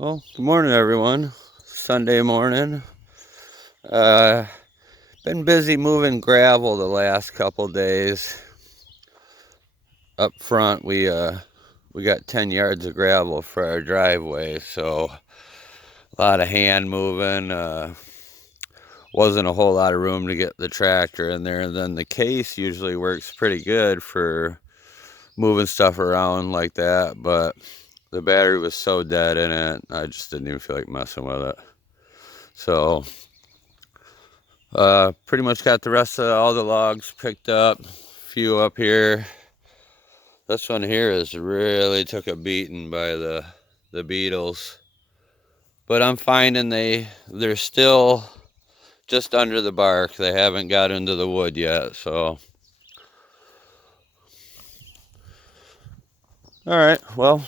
Well, good morning, everyone. Sunday morning. Uh, Been busy moving gravel the last couple days. Up front, we got 10 yards of gravel for our driveway, so a lot of hand moving. Wasn't a whole lot of room to get the tractor in there, and then the case usually works pretty good for moving stuff around like that, but the battery was so dead in it, I just didn't even feel like messing with it. So pretty much got the rest of all the logs picked up. A few up here. This one here is really took a beating by the beetles. But I'm finding they're still just under the bark. They haven't got into the wood yet, so. All right, well.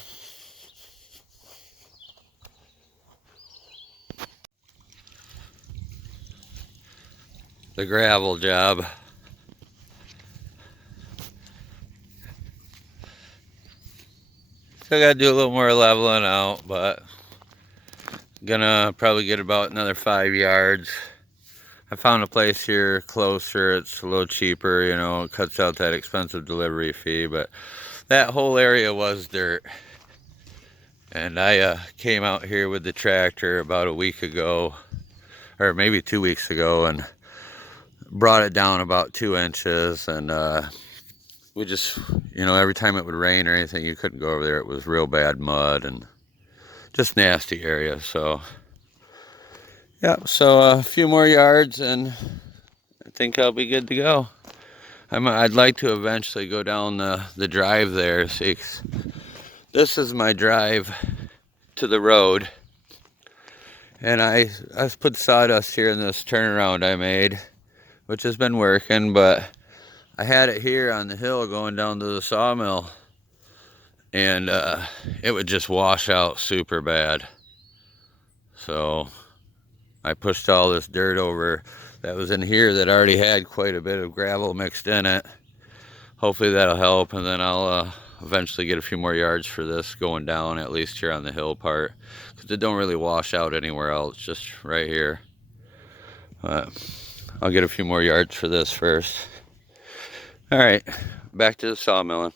The gravel job. Still gotta do a little more leveling out, but gonna probably get about another 5 yards. I found a place here closer. It's a little cheaper, it cuts out that expensive delivery fee, but that whole area was dirt. And I came out here with the tractor about a week ago, or maybe 2 weeks ago, and brought it down about 2 inches. And we just, every time it would rain or anything, you couldn't go over there. It was real bad mud and just nasty area. So, yeah, so a few more yards and I think I'll be good to go. I'd like to eventually go down the drive there. See, this is my drive to the road. And I put sawdust here in this turnaround I made, which has been working, but I had it here on the hill going down to the sawmill, and it would just wash out super bad. So I pushed all this dirt over that was in here that already had quite a bit of gravel mixed in it. Hopefully that'll help, and then I'll eventually get a few more yards for this going down, at least here on the hill part, because it don't really wash out anywhere else, just right here. But I'll get a few more yards for this first. All right, back to the sawmilling.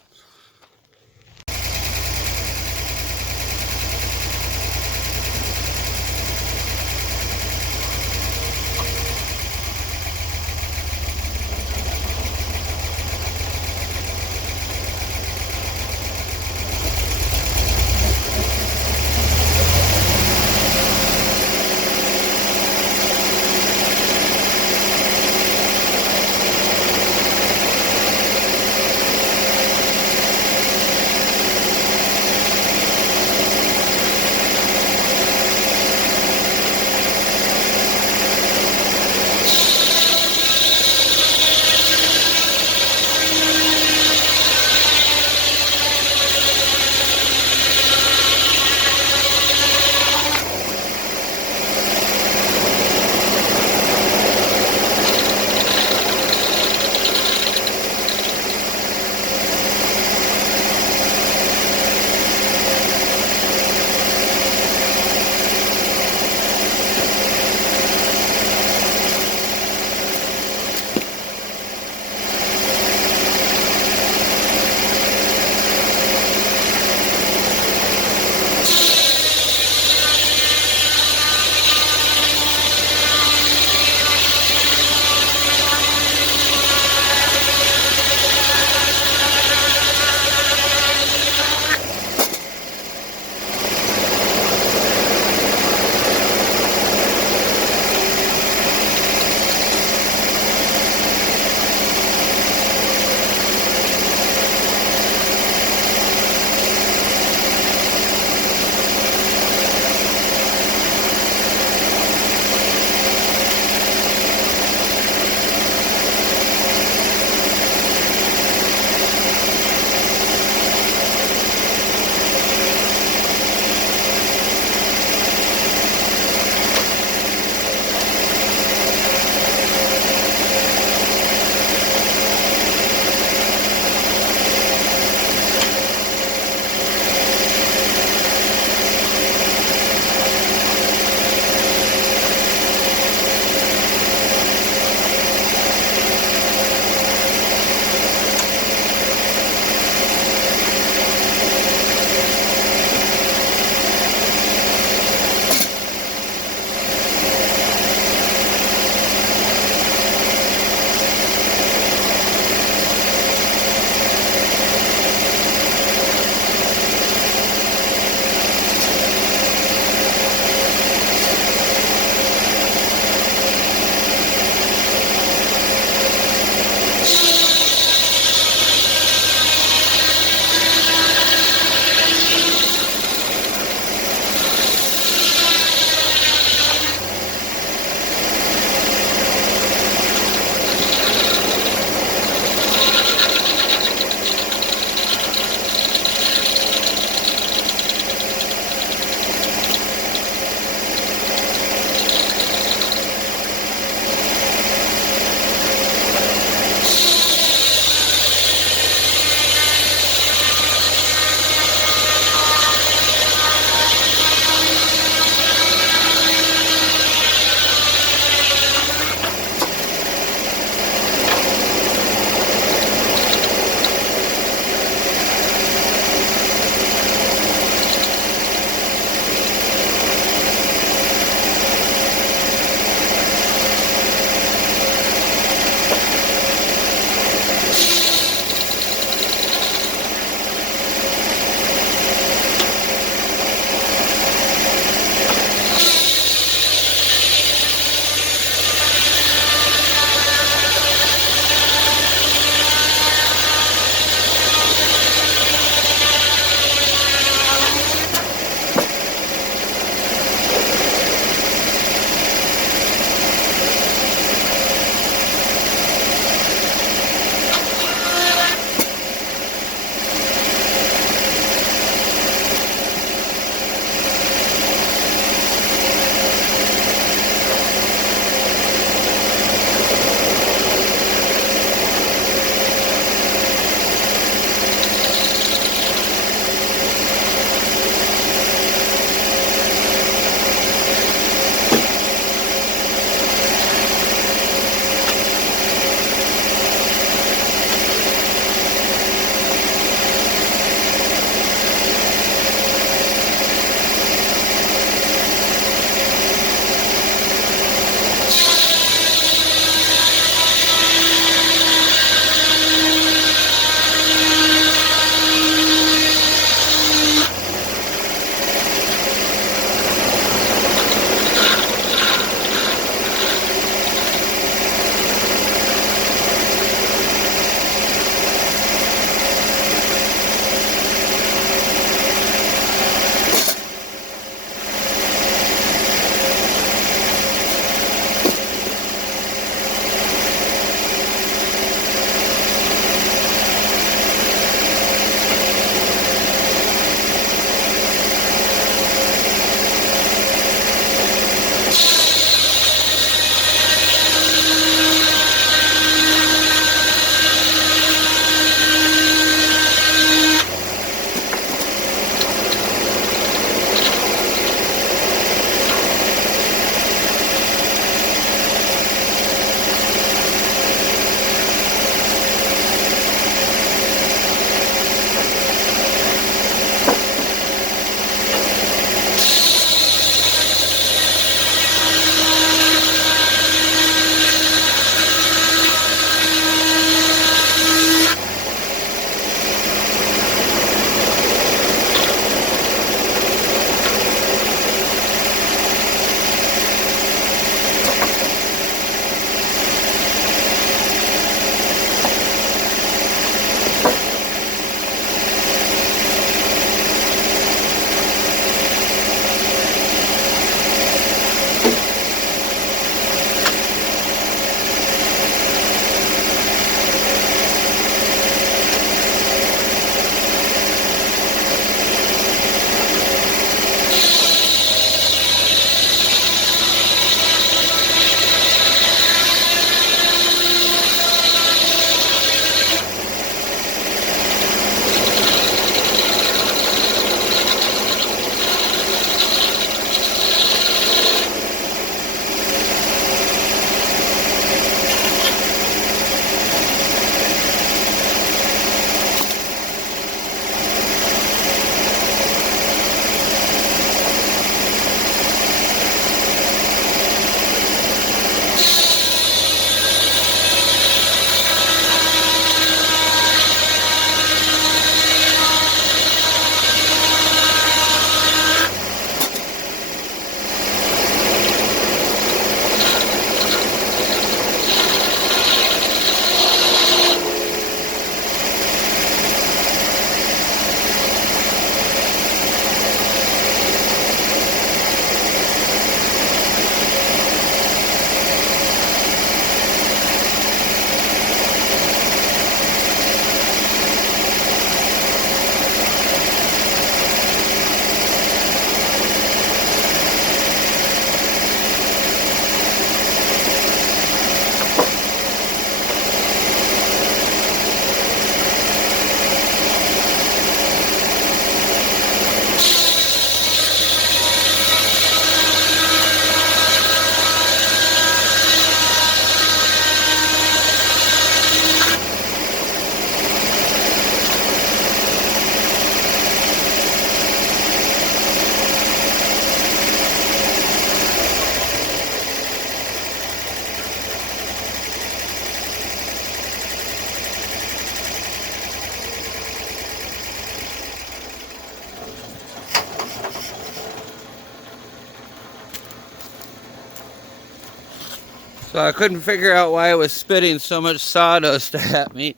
So I couldn't figure out why it was spitting so much sawdust at me.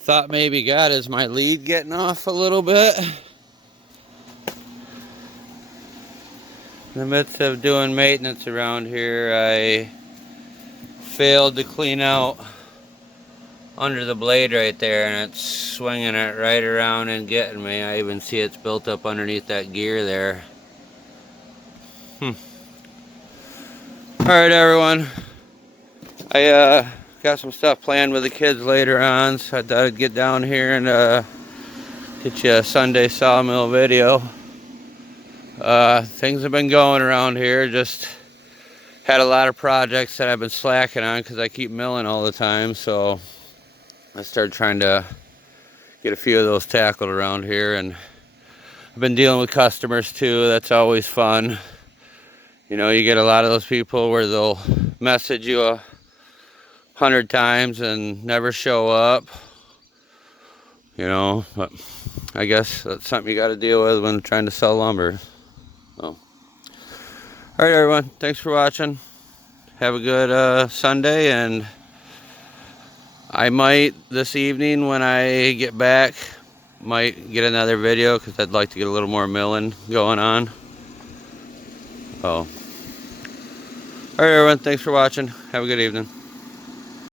Thought maybe, God, is my lead getting off a little bit? In the midst of doing maintenance around here, I failed to clean out under the blade right there, and it's swinging it right around and getting me. I even see it's built up underneath that gear there. Alright, everyone. I got some stuff planned with the kids later on, so I thought I'd get down here and get you a Sunday sawmill video. Things have been going around here. Just had a lot of projects that I've been slacking on because I keep milling all the time, so I started trying to get a few of those tackled around here. And I've been dealing with customers too. That's always fun. You know, you get a lot of those people where they'll message you 100 times and never show up. You know, but I guess that's something you got to deal with when trying to sell lumber. So, alright, everyone, thanks for watching. Have a good Sunday, and I might, this evening when I get back, might get another video because I'd like to get a little more milling going on. Oh. Alright, everyone, thanks for watching. Have a good evening.